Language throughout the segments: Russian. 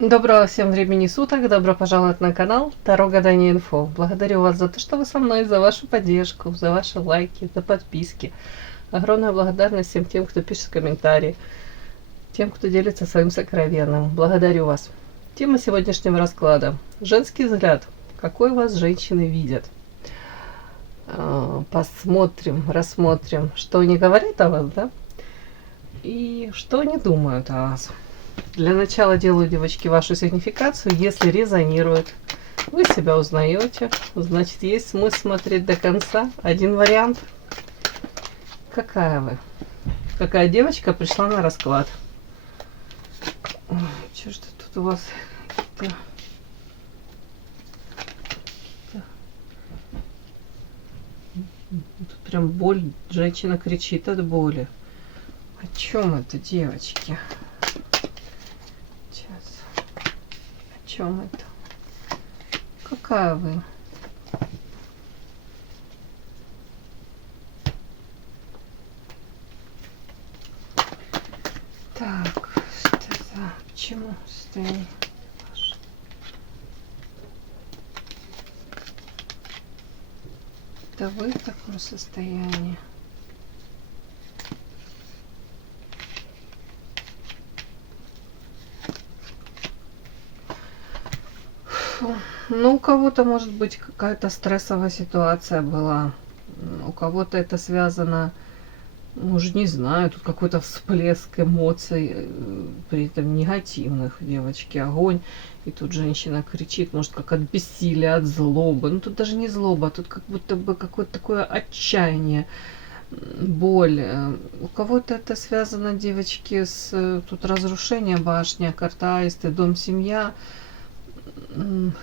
Доброго всем времени суток, добро пожаловать на канал Таро Гадание Инфо. Благодарю вас за то, что вы со мной, за вашу поддержку, за ваши лайки, за подписки. Огромная благодарность всем тем, кто пишет комментарии, тем, кто делится своим сокровенным. Благодарю вас. Тема сегодняшнего расклада. Женский взгляд. Какой вас женщины видят? Посмотрим, рассмотрим, что они говорят о вас, да? И что они думают о вас. Для начала делаю, девочки, вашу сигнификацию. Если резонирует, вы себя узнаете, значит, есть смысл смотреть до конца. Один вариант. Какая вы? Какая девочка пришла на расклад? Что ж тут у вас? Тут прям боль. Женщина кричит от боли. О чем это, девочки? О чем это? Какая вы? Так, что за... Почему состояние? Это вы в таком состоянии? Ну, у кого-то, может быть, какая-то стрессовая ситуация была. У кого-то это связано, уже не знаю, тут какой-то всплеск эмоций, при этом негативных, девочки, огонь. И тут женщина кричит, может, как от бессилия, от злобы. Ну, тут даже не злоба, тут как будто бы какое-то такое отчаяние, боль. У кого-то это связано, девочки, с тут разрушение башни, карта Аисты, дом, семья.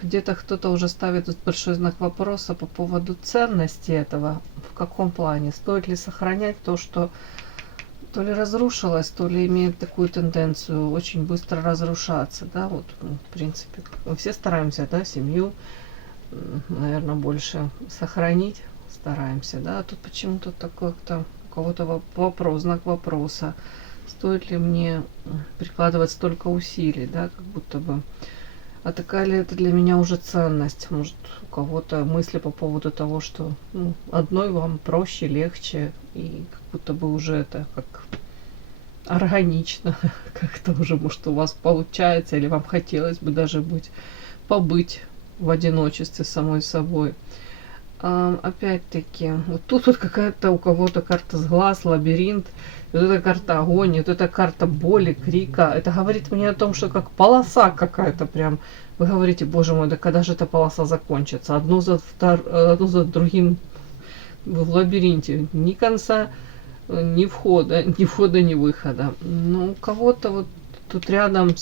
Где-то кто-то уже ставит тут большой знак вопроса по поводу ценности этого. В каком плане? Стоит ли сохранять то, что то ли разрушилось, то ли имеет такую тенденцию очень быстро разрушаться. Да, вот, в принципе, мы все стараемся, да, семью, наверное, больше сохранить стараемся, да. А тут почему-то такой-то у кого-то вопрос, знак вопроса. Стоит ли мне прикладывать столько усилий, да, как будто бы. А такая ли это для меня уже ценность? Может, у кого-то мысли по поводу того, что одной вам проще, легче, и как будто бы уже это как органично, как-то уже, может, у вас получается, или вам хотелось бы даже побыть в одиночестве самой собой. Опять-таки, вот тут вот какая-то у кого-то карта сглаз, лабиринт, вот эта карта огонь, вот эта карта боли, крика. Это говорит мне о том, что как полоса какая-то прям. Вы говорите, боже мой, да когда же эта полоса закончится? Одно за другим в лабиринте. Ни конца, ни входа, ни выхода. Ну, у кого-то вот тут рядом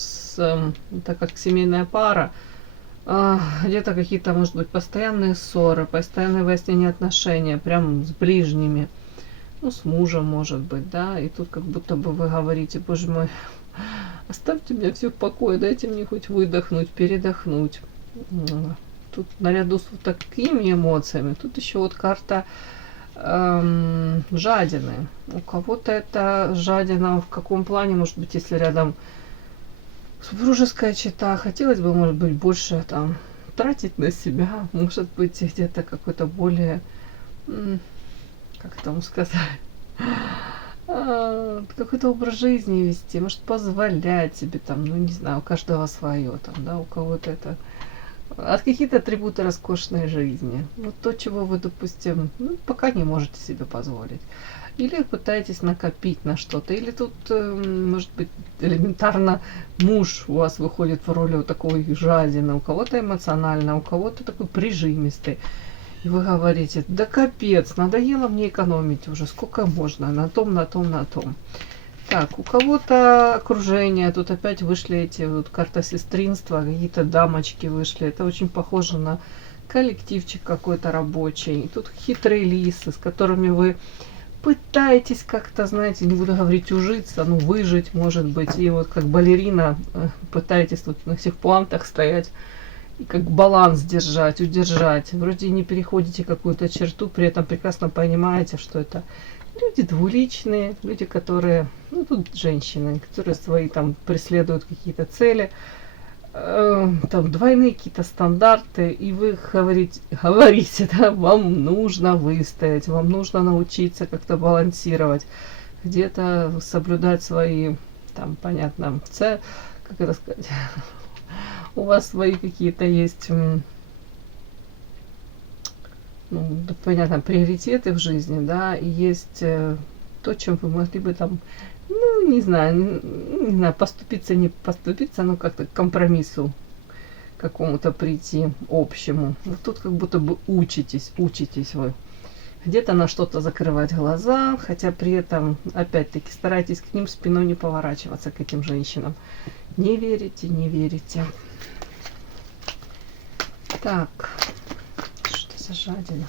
так как семейная пара, где-то какие-то, может быть, постоянные ссоры, постоянные выяснения отношения, прям с ближними, ну, с мужем, может быть, да, и тут как будто бы вы говорите, боже мой, оставьте меня все в покое, дайте мне хоть выдохнуть, передохнуть. Тут наряду с вот такими эмоциями, тут еще вот карта жадины. У кого-то это жадина в каком плане, может быть, если рядом супружеская чета, хотелось бы, может быть, больше там тратить на себя, может быть, где-то какой-то более, как там сказать, какой-то образ жизни вести, может, позволять себе там, ну, не знаю, у каждого свое там, да, у кого-то это от какие-то атрибуты роскошной жизни. Вот то, чего вы, допустим, пока не можете себе позволить. Или пытаетесь накопить на что-то. Или тут, может быть, элементарно муж у вас выходит в роли вот такой жадины. У кого-то эмоционально, у кого-то такой прижимистый. И вы говорите, да капец, надоело мне экономить уже, сколько можно, на том, на том, на том. Так, у кого-то окружение, тут опять вышли эти, вот карта сестринства, какие-то дамочки вышли. Это очень похоже на коллективчик какой-то рабочий. И тут хитрые лисы, с которыми вы пытаетесь как-то, знаете, не буду говорить ужиться, ну выжить, может быть, и вот как балерина пытаетесь тут на всех плантах стоять и как баланс держать, удержать. Вроде не переходите какую-то черту, при этом прекрасно понимаете, что это люди двуличные, люди, которые, ну тут женщины, которые свои там преследуют какие-то цели, там двойные какие-то стандарты, и вы говорите, да, вам нужно выстоять, вам нужно научиться как-то балансировать, где-то соблюдать свои, там, понятно, как это сказать, у вас свои какие-то есть, ну, понятно, приоритеты в жизни, да, и есть то, чем вы могли бы там, ну, не знаю, поступиться, не поступиться, но как-то к компромиссу какому-то прийти общему. Вот тут как будто бы учитесь вы. Где-то на что-то закрывать глаза, хотя при этом, опять-таки, старайтесь к ним спиной не поворачиваться, к этим женщинам. Не верите, не верите. Так, что за жадина?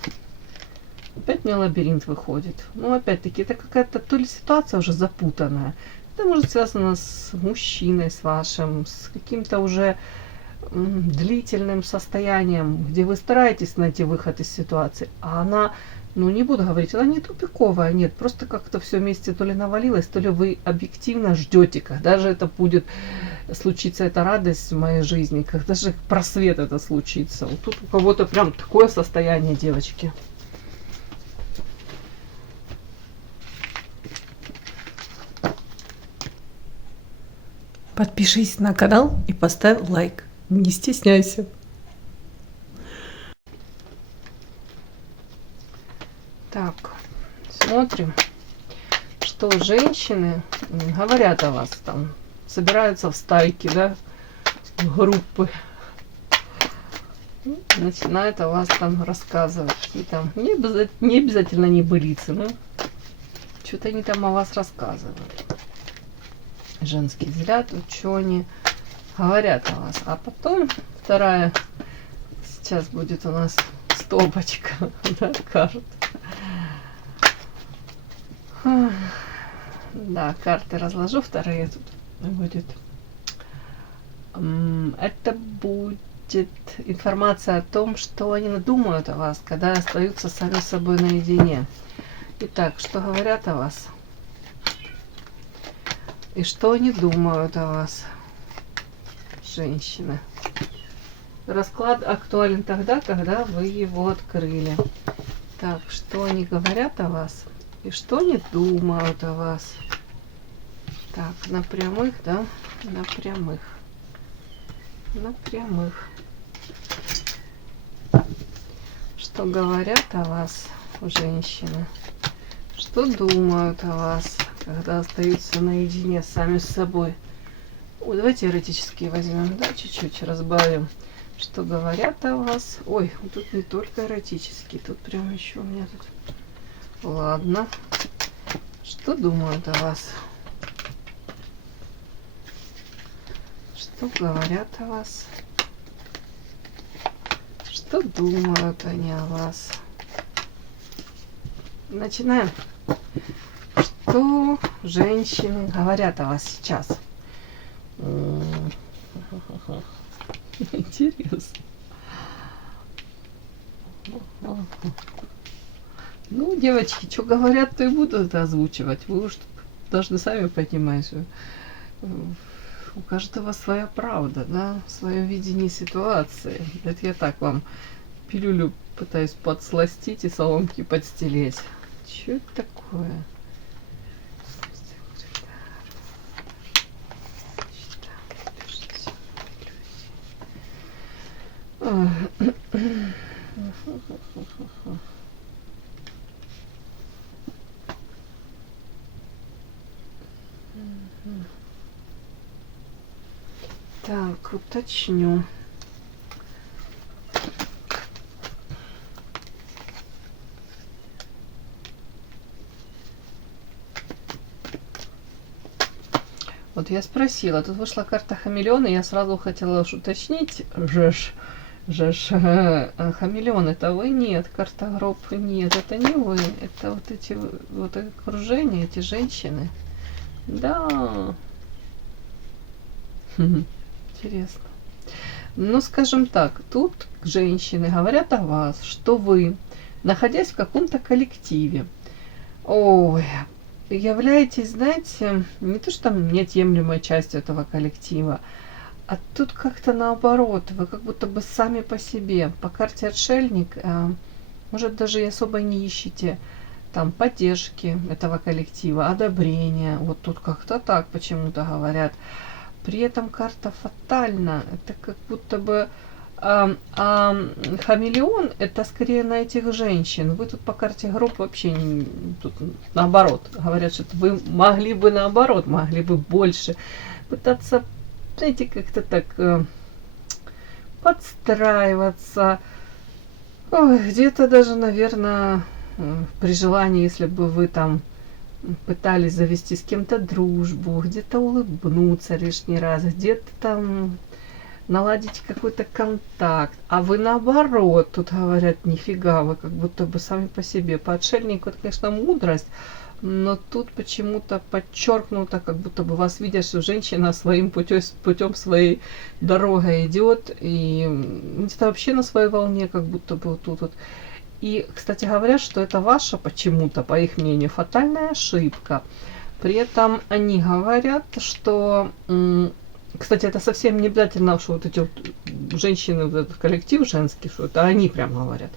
Опять мне лабиринт выходит. Ну, опять-таки, это какая-то то ли ситуация уже запутанная. Это может связано с мужчиной, с вашим, с каким-то уже длительным состоянием, где вы стараетесь найти выход из ситуации, а она, ну, не буду говорить, она не тупиковая, нет, просто как-то все вместе то ли навалилось, то ли вы объективно ждете, когда же это будет случиться, эта радость в моей жизни, когда же просвет это случится. Вот тут у кого-то прям такое состояние, девочки. Подпишись на канал и поставь лайк. Не стесняйся. Так, смотрим, что женщины говорят о вас там. Собираются в стайки, да, в группы. Начинают о вас там рассказывать. Какие там, не обязательно небылицы, но что-то они там о вас рассказывают. Женский взгляд, ученые говорят о вас. А потом вторая, сейчас будет у нас стопочка, да, карт. Да, карты разложу, вторые тут будет. Это будет информация о том, что они думают о вас, когда остаются сами с собой наедине. Итак, что говорят о вас? И что они думают о вас, женщины? Расклад актуален тогда, когда вы его открыли. Так, что они говорят о вас? И что они думают о вас? Так, на прямых, да? На прямых. На прямых. Что говорят о вас, женщины? Что думают о вас, когда остаются наедине сами с собой? Ой, давайте эротические возьмем, да, чуть-чуть разбавим. Что говорят о вас? Ой, тут не только эротический, тут прям еще у меня тут. Ладно. Что думают о вас? Что говорят о вас? Что думают они о вас? Начинаем. Что женщины говорят о вас сейчас? Интересно. Ну, девочки, что говорят, то и буду это озвучивать. Вы уж должны сами понимать, что у каждого своя правда, да, свое видение ситуации. Это я так вам пилюлю пытаюсь подсластить и соломки подстелить. Что это такое? Так, уточню. Вот я спросила, тут вышла карта хамелеон, и я сразу хотела уж уточнить, хамелеон, это вы? Нет, карта гроб, нет, это не вы, это вот эти вот окружения, эти женщины. Да. Интересно. Ну, скажем так, тут женщины говорят о вас, что вы, находясь в каком-то коллективе, ой, являетесь, знаете, не то что там неотъемлемой частью этого коллектива, А тут как-то наоборот, вы как будто бы сами по себе. По карте отшельник, может, даже и особо не ищете там поддержки этого коллектива, одобрения. Вот тут как-то так почему-то говорят. При этом карта фатальна. Это как будто бы хамелеон это скорее на этих женщин. Вы тут по карте гроб вообще не, тут наоборот. Говорят, что вы могли бы наоборот, могли бы больше пытаться, знаете, как-то так подстраиваться. Ой, где-то даже, наверное, при желании, если бы вы там пытались завести с кем-то дружбу, где-то улыбнуться лишний раз, где-то там наладить какой-то контакт. А вы наоборот, тут говорят, нифига, вы как будто бы сами по себе. По отшельнику это, конечно, мудрость, но тут почему-то подчеркнуто, как будто бы вас видят, что женщина своим путем своей дорогой идет, и где-то вообще на своей волне, как будто бы вот тут вот. И, кстати, говорят, что это ваша почему-то, по их мнению, фатальная ошибка. При этом они говорят, что, кстати, это совсем не обязательно, что вот эти вот женщины, вот этот коллектив женский, что это они прям говорят.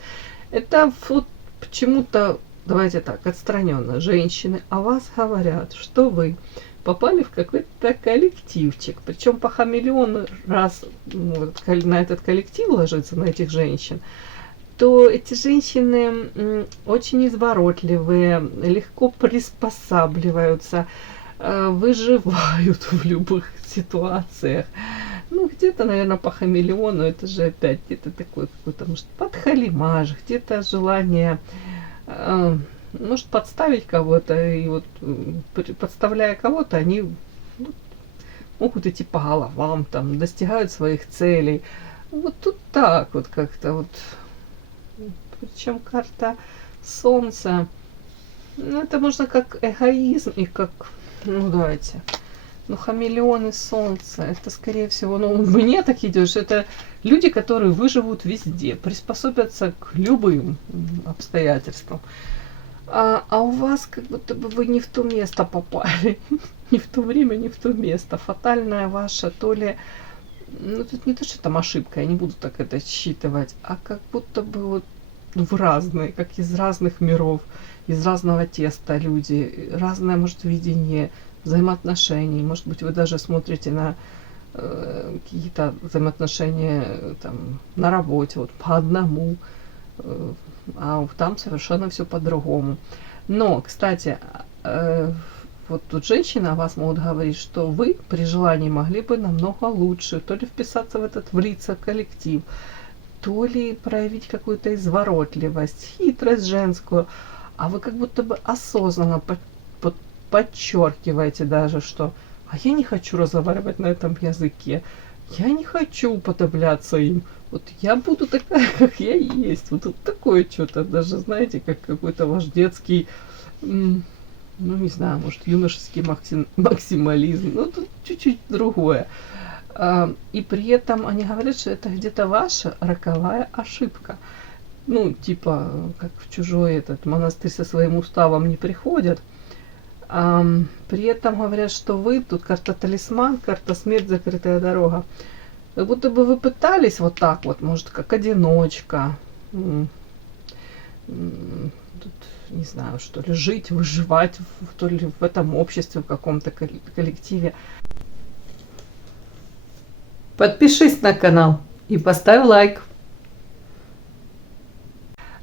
Это вот почему-то, давайте так, отстраненно, женщины о вас говорят, что вы попали в какой-то коллективчик. Причем по хамелеону, раз вот, на этот коллектив ложится, на этих женщин, то эти женщины очень изворотливые, легко приспосабливаются, выживают в любых ситуациях. Ну, где-то, наверное, по хамелеону, это же опять где-то такой какой-то, может, подхалимаж, где-то желание, может, подставить кого-то, и вот подставляя кого-то, они могут идти по головам, там, достигают своих целей. Вот тут так вот как-то вот. Причем карта Солнца, ну, это можно как эгоизм и как, ну, давайте, ну, хамелеон и Солнце, это, скорее всего, ну, мне так идет, что это люди, которые выживут везде, приспособятся к любым обстоятельствам. А у вас как будто бы вы не в то место попали, не в то время, не в то место. Фатальная ваша, то ли, ну, тут не то, что там ошибка, я не буду так это считывать, а как будто бы вот в разные, как из разных миров, из разного теста люди, разное, может, видение взаимоотношений. Может быть, вы даже смотрите на какие-то взаимоотношения там, на работе, вот по одному, а там совершенно все по-другому. Но, кстати, вот тут женщины о вас могут говорить, что вы при желании могли бы намного лучше, то ли вписаться в этот влиться коллектив, то ли проявить какую-то изворотливость, хитрость женскую, а вы как будто бы осознанно подчеркиваете даже, что «а я не хочу разговаривать на этом языке, я не хочу уподобляться им, вот я буду такая, как я есть». Вот такое что-то, даже, знаете, как какой-то ваш детский, ну, не знаю, может, юношеский максимализм, ну, тут чуть-чуть другое. И при этом они говорят, что это где-то ваша роковая ошибка. Ну, типа, как в чужой этот монастырь со своим уставом не приходят. При этом говорят, что вы, тут карта талисман, карта смерть, закрытая дорога. Как будто бы вы пытались вот так вот, может, как одиночка. Тут, не знаю, что ли, жить, выживать, то ли в этом обществе, в каком-то коллективе. Подпишись на канал и поставь лайк.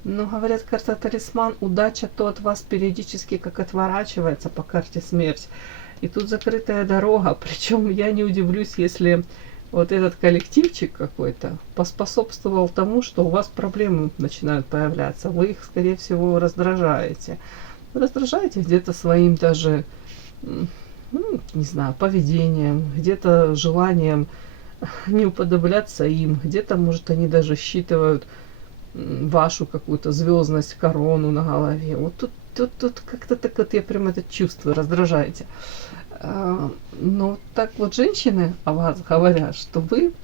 Но говорят, карта талисман, удача то от вас периодически как отворачивается по карте смерть. И тут закрытая дорога. Причем я не удивлюсь, если вот этот коллективчик какой-то поспособствовал тому, что у вас проблемы начинают появляться. Вы их, скорее всего, раздражаете. Раздражаете где-то своим даже, ну, не знаю, поведением, где-то желанием не уподобляться им. Где-то, может, они даже считывают вашу какую-то звездность, корону на голове. Вот тут как-то так вот я прям это чувствую, раздражаете. Но так вот женщины о вас говорят, что вы,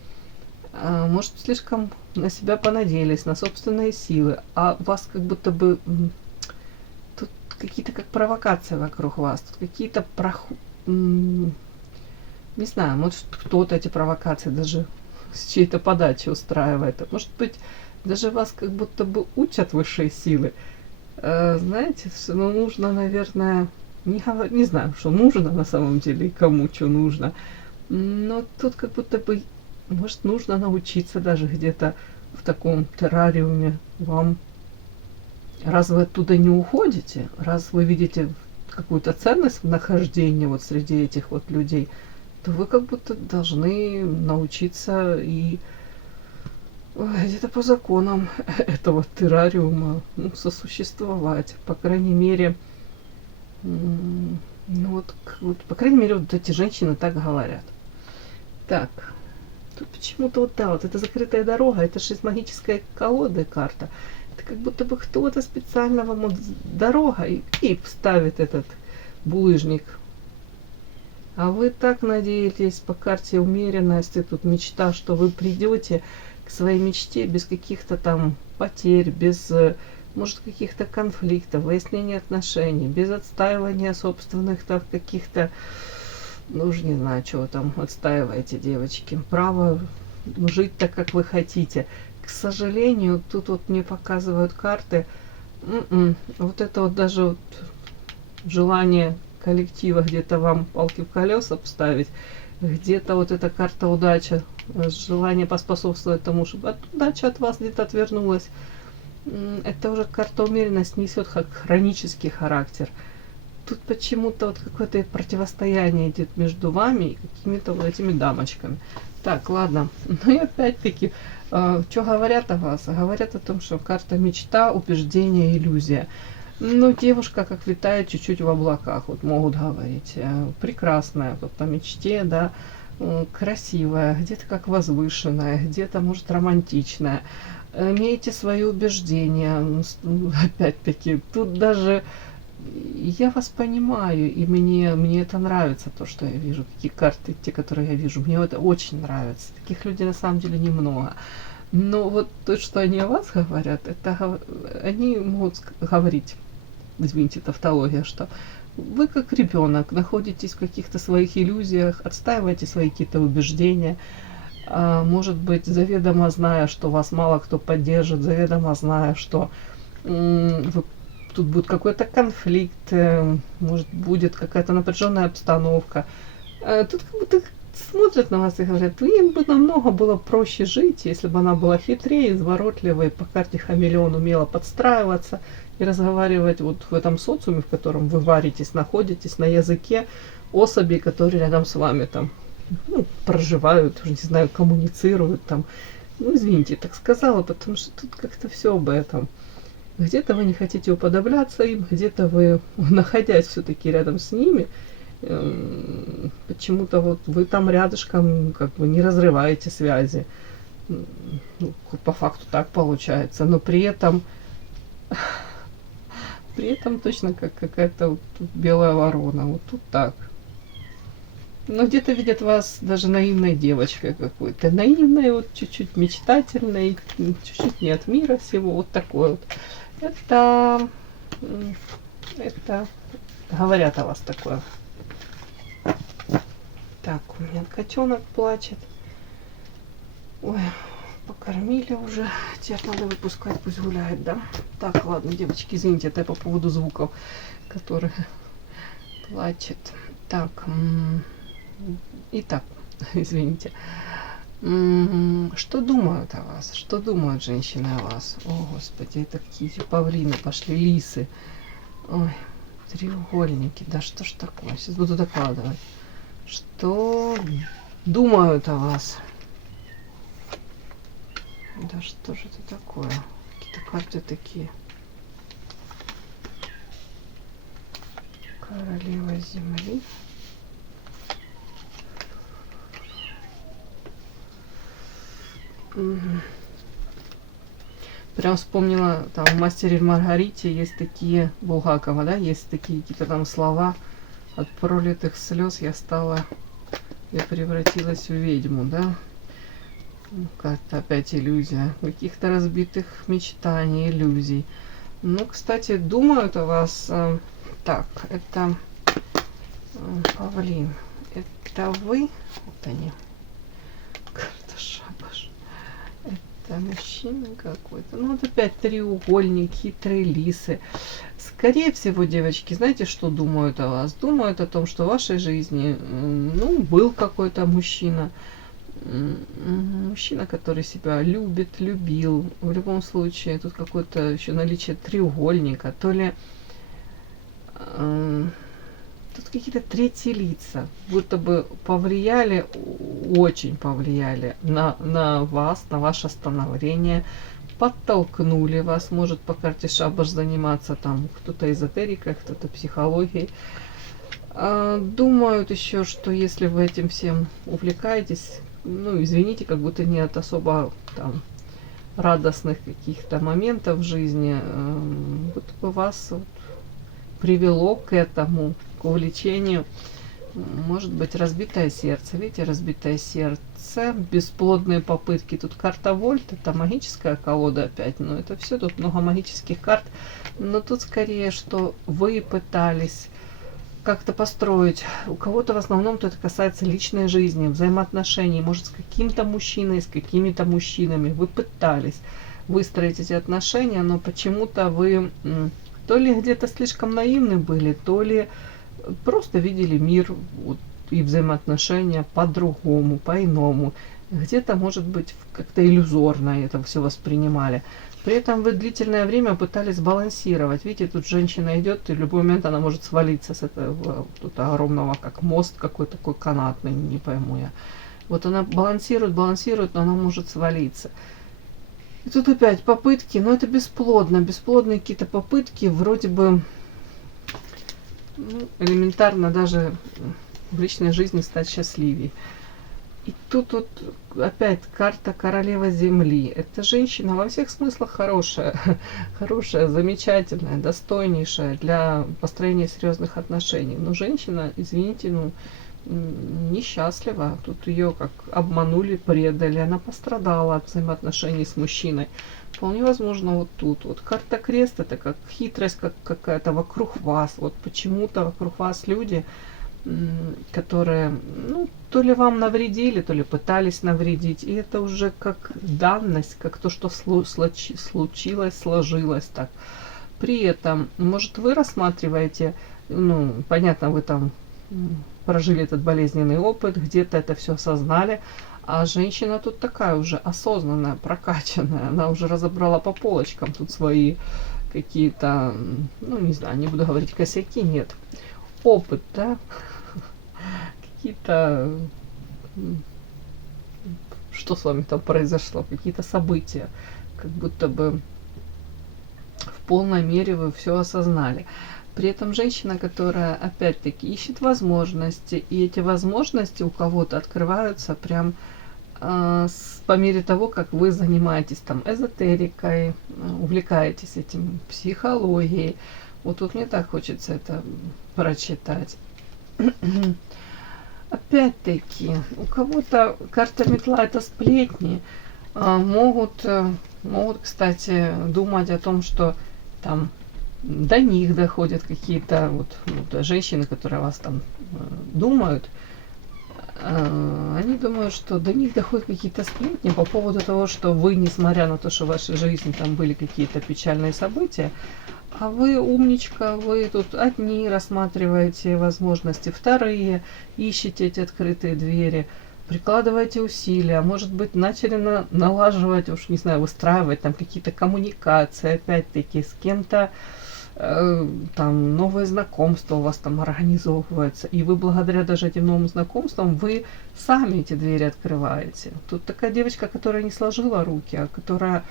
может, слишком на себя понадеялись, на собственные силы, а вас как будто бы тут какие-то как провокации вокруг вас, тут какие-то Не знаю, может кто-то эти провокации даже с чьей-то подачи устраивает. А может быть, даже вас как будто бы учат высшие силы. Знаете, ну, нужно, наверное, не знаю, что нужно на самом деле и кому что нужно. Но тут как будто бы, может, нужно научиться даже где-то в таком террариуме вам. Раз вы оттуда не уходите, раз вы видите какую-то ценность в нахождении вот среди этих вот людей, то вы как будто должны научиться и где-то по законам этого террариума сосуществовать. По крайней мере, ну вот, по крайней мере, вот эти женщины так говорят. Так, тут почему-то вот, да, вот эта закрытая дорога, это же из магической колоды карта. Это как будто бы кто-то специально вам вот дорога и вставит этот булыжник. А вы так надеетесь по карте умеренности, тут мечта, что вы придете к своей мечте без каких-то там потерь, без, может, каких-то конфликтов, выяснения отношений, без отстаивания собственных там каких-то, ну уж не знаю, чего там отстаиваете, девочки, право жить так, как вы хотите. К сожалению, тут вот мне показывают карты, вот это вот даже вот желание коллектива где-то вам палки в колеса вставить, где-то вот эта карта удача, желание поспособствовать тому, чтобы удача от вас где-то отвернулась. Это уже карта умеренность несет как хронический характер. Тут почему-то вот какое-то противостояние идет между вами и какими-то вот этими дамочками. Так, ладно. Ну и опять-таки, что говорят о вас? Говорят о том, что карта мечта, убеждение, иллюзия. Ну, девушка как витает чуть-чуть в облаках, вот могут говорить. Прекрасная, вот по мечте, да, красивая, где-то как возвышенная, где-то, может, романтичная. Имеете свои убеждения. Опять-таки, тут даже я вас понимаю, и мне это нравится, то, что я вижу, какие карты, те, которые я вижу. Мне это очень нравится. Таких людей на самом деле немного. Но вот то, что они о вас говорят, это они могут говорить, извините, тавтология, что вы как ребенок находитесь в каких-то своих иллюзиях, отстаиваете свои какие-то убеждения, может быть, заведомо зная, что вас мало кто поддержит, заведомо зная, что тут будет какой-то конфликт, может, будет какая-то напряженная обстановка. Тут как будто смотрят на вас и говорят, им бы намного было проще жить, если бы она была хитрее, изворотливой, по карте хамелеон умела подстраиваться и разговаривать вот в этом социуме, в котором вы варитесь, находитесь, на языке особей, которые рядом с вами там проживают, уже не знаю, коммуницируют там. Ну, извините, так сказала, потому что тут как-то все об этом. Где-то вы не хотите уподобляться им, где-то вы, находясь все-таки рядом с ними, почему-то вот вы там рядышком как бы не разрываете связи. Ну, по факту так получается, но при этом точно как какая-то вот белая ворона. Вот тут так. Но где-то видят вас даже наивной девочкой какой-то. Наивной, вот чуть-чуть мечтательной, чуть-чуть не от мира всего. Вот такой вот. Это говорят о вас такое. Так, у меня котенок плачет. Ой, покормили уже. Теперь надо выпускать, пусть гуляет, да? Так, ладно, девочки, извините, это по поводу звуков, которые плачет. Так, итак, извините. Что думают о вас? Что думают женщины о вас? О, Господи, это какие-то павлины пошли, лисы. Ой, треугольники. Да что ж такое? Сейчас буду докладывать. Что думают о вас? Да что же это такое? Какие-то карты такие. Королева земли. Прям вспомнила, там в «Мастере и Маргарите» есть такие, Булгакова, да, есть такие какие-то там слова: от пролитых слез я превратилась в ведьму, да. Как-то опять иллюзия, каких-то разбитых мечтаний, иллюзий. Ну, кстати, думают о вас, так, это павлин, это вы. Вот они. Карта шабаш. Это мужчина какой-то. Ну, вот опять треугольник, хитрые лисы. Скорее всего, девочки, знаете, что думают о вас? Думают о том, что в вашей жизни, ну, был какой-то мужчина. Мужчина, который себя любит, любил. В любом случае, тут какое-то еще наличие треугольника. То ли тут какие-то третьи лица, будто бы повлияли, очень повлияли на вас, на ваше становление, подтолкнули вас, может по карте шабаш заниматься там кто-то эзотерикой, кто-то психологией. Думают еще, что если вы этим всем увлекаетесь, ну, извините, как будто нет особо там радостных каких-то моментов в жизни, будто бы вас вот привело к этому, к увлечению, может быть, разбитое сердце. Видите, разбитое сердце, бесплодные попытки. Тут карта Вольт, это магическая колода опять, но это все, тут много магических карт. Но тут скорее, что вы пытались как-то построить. У кого-то в основном это касается личной жизни, взаимоотношений, может, с каким-то мужчиной, с какими-то мужчинами. Вы пытались выстроить эти отношения, но почему-то вы то ли где-то слишком наивны были, то ли просто видели мир вот, и взаимоотношения по-другому, по-иному. Где-то, может быть, как-то иллюзорно это все воспринимали. При этом вы длительное время пытались балансировать. Видите, тут женщина идет, и в любой момент она может свалиться с этого тут огромного, как мост какой такой канатный, не пойму я. Вот она балансирует, балансирует, но она может свалиться. И тут опять попытки, но это бесплодно. Бесплодные какие-то попытки, вроде бы ну, элементарно даже в личной жизни стать счастливее. И тут вот опять карта королева земли. Эта женщина во всех смыслах хорошая, хорошая, замечательная, достойнейшая для построения серьезных отношений. Но женщина, извините, ну, несчастлива. Тут ее как обманули, предали. Она пострадала от взаимоотношений с мужчиной. Вполне возможно вот тут. Вот карта крест, это как хитрость как какая-то вокруг вас. Вот почему-то вокруг вас люди, которые, ну, то ли вам навредили, то ли пытались навредить. И это уже как данность, как то, что случилось, сложилось так. При этом, может, вы рассматриваете, ну, понятно, вы там прожили этот болезненный опыт, где-то это все осознали, а женщина тут такая уже осознанная, прокачанная, она уже разобрала по полочкам тут свои какие-то, ну, не знаю, не буду говорить косяки, нет, опыт, да, какие-то, что с вами там произошло, какие-то события, как будто бы в полной мере вы все осознали. При этом женщина, которая опять-таки ищет возможности, и эти возможности у кого-то открываются прям по мере того, как вы занимаетесь там эзотерикой, увлекаетесь этим, психологией. Вот тут мне так хочется это прочитать. Опять-таки, у кого-то карта метла это сплетни. Могут, кстати, думать о том, что там до них доходят какие-то вот женщины, которые о вас там думают. Они думают, что до них доходят какие-то сплетни по поводу того, что вы, несмотря на то, что в вашей жизни там были какие-то печальные события, а вы умничка, вы тут одни рассматриваете возможности, вторые ищете эти открытые двери, прикладываете усилия, может быть, начали налаживать, уж не знаю, выстраивать там какие-то коммуникации, опять-таки, с кем-то, там новые знакомства у вас там организовываются, и вы благодаря даже этим новым знакомствам вы сами эти двери открываете. Тут такая девочка, которая не сложила руки, а которая,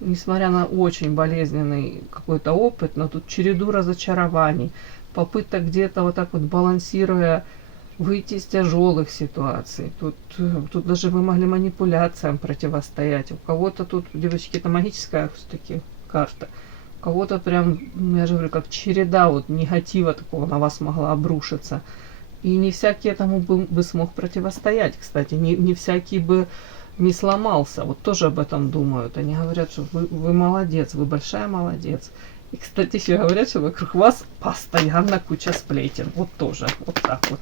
несмотря на очень болезненный какой-то опыт, но тут череду разочарований, попыток где-то вот так вот балансируя выйти из тяжелых ситуаций. Тут даже вы могли манипуляциям противостоять. У кого-то тут, девочки, это магическая все-таки карта. У кого-то прям, я же говорю, как череда вот негатива такого на вас могла обрушиться. И не всякий этому бы смог противостоять, кстати. Не всякий бы не сломался. Вот тоже об этом думают. Они говорят, что вы молодец, вы большая молодец. И, кстати, еще говорят, что вокруг вас постоянно куча сплетен. Вот тоже, вот так вот.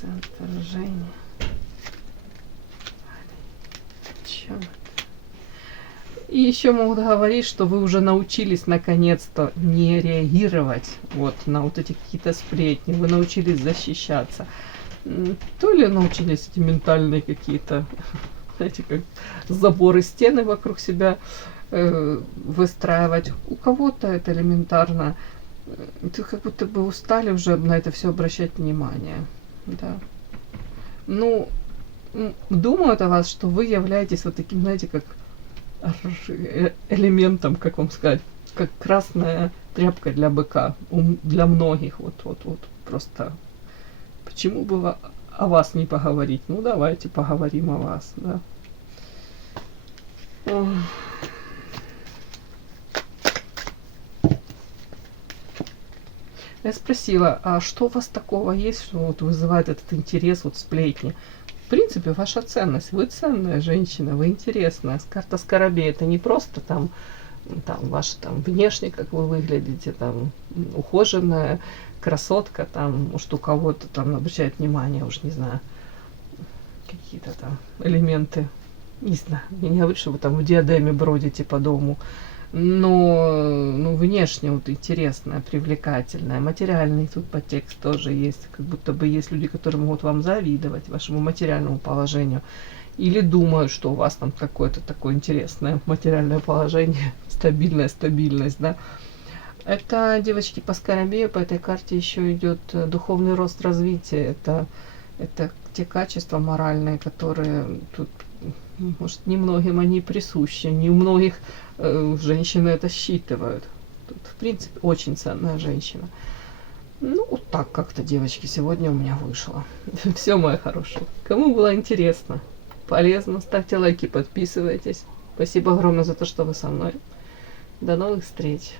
Центр Жени. Чем это? И еще могут говорить, что вы уже научились наконец-то не реагировать вот на вот эти какие-то сплетни, вы научились защищаться. То ли научились эти ментальные какие-то, знаете, как заборы, стены вокруг себя выстраивать. У кого-то это элементарно. Ты как будто бы устали уже на это все обращать внимание. Да. Ну, думают о вас, что вы являетесь вот таким, знаете, как элементом, как вам сказать, как красная тряпка для быка. Для многих. Вот. Просто почему бы о вас не поговорить? Ну, давайте поговорим о вас, да. Я спросила, а что у вас такого есть, что вот вызывает этот интерес, вот сплетни? В принципе, ваша ценность. Вы ценная женщина, вы интересная. Карта Скоробей — это не просто там ваше там внешне, как вы выглядите, там ухоженная красотка, там, может, у кого-то там обращает внимание, уж не знаю, какие-то там элементы. Не знаю, я не говорю, что вы там в диадеме бродите по дому, но ну, внешне вот интересная, привлекательная, материальный тут подтекст тоже есть, как будто бы есть люди, которые могут вам завидовать, вашему материальному положению, или думают, что у вас там какое-то такое интересное материальное положение, стабильность, да. Это, девочки, по Скоробею, по этой карте еще идет духовный рост, развитие, это те качества моральные, которые тут, может, немногим они присущи, не у многих женщины это считывают. Тут, в принципе, очень ценная женщина. Ну, вот так как-то, девочки, сегодня у меня вышло. Все, мои хорошие. Кому было интересно, полезно, ставьте лайки, подписывайтесь. Спасибо огромное за то, что вы со мной. До новых встреч.